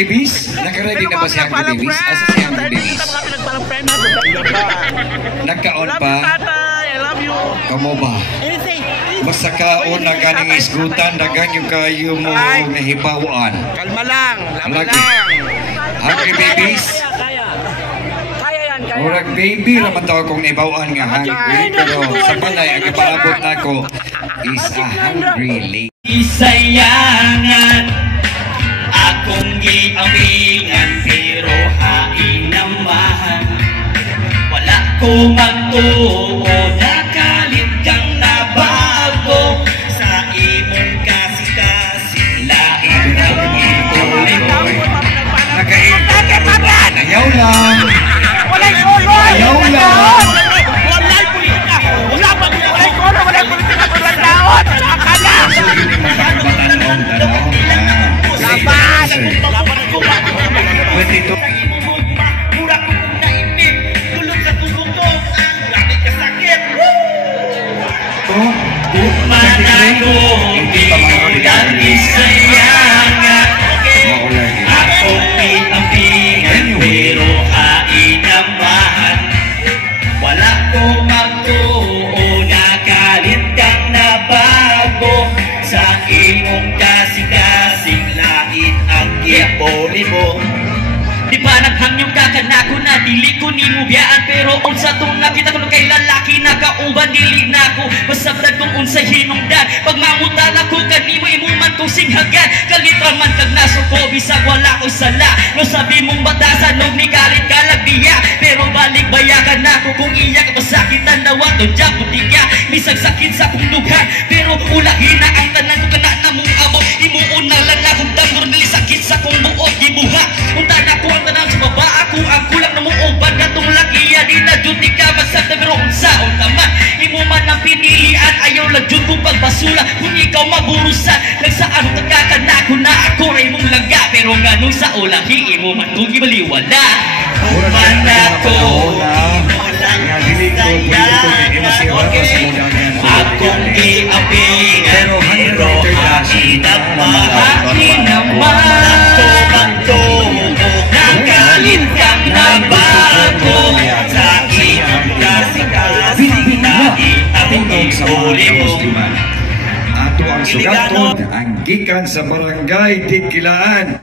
Babies? Nakaready na ba si Hungry Babies? Asa si Hungry Babies? Nagkaon pa? I love you. Kamo ba? Basta kaon na ganing isgutan, dagan yung kayo mo nahibawaan. Kalma lang. Hungry Babies? Murag baby raman tawag kong naibawaan nga hungry, pero sa balay ang ipaabot na ko is a hungry lady. Isayangan akong giambingan pero hainamahan wala ko magtuo nakalit kang nabago sa imong kasi lain kang ito Ayaw lang! Ayaw lang! Walay politika! Wala politika! Walang daot! Saka na! Laban! Pwede ito. Mura ko nainip tulog sa tubog ko ang grabe kasakit Umanago binulang isayangan akong pinapingan pero kainamahan wala ko magtuo nakalit kang nabago sa imong kasing-kasing lait ang kiapoli mo di ba naghanyong kakanako na dili ko ni mo biyaan pero unsa tong nakita ko kay lalaki nakauban dili nako masabrad kung unsay hinungdan pag mangutan ako kanimo imuman kong singhagan kalitraman kag naso ko bisag wala ko sala no sabi mong batasan og ni galit kalagbiya pero balik bayakan nako kung iya ka pasakitan dawat o jab butigya bisag sakit sa kong dughan pero ulahina ang tanan ko kana namong abo imuuna lang akong tambor dili sakit sa kong buot gibuha unta na ko ang tanan sa baba ako ang kulang na mo uban katong lakiya di na jud ka magsabta pero unsa man imo man ang pinilian ayaw lang jud kong pagbasula kung ikaw maburusan nagsaan kagakan na ako na ako ray mong laga pero nganong sa ulahi imo man kong ibaliwala uban ako akong iapingan pero hakinap mahakinaman nakalit kang nabago sa iyong kasing-kasing ang uli mo Ato ang sugaton ang gikan sa barangay Tigkilaan.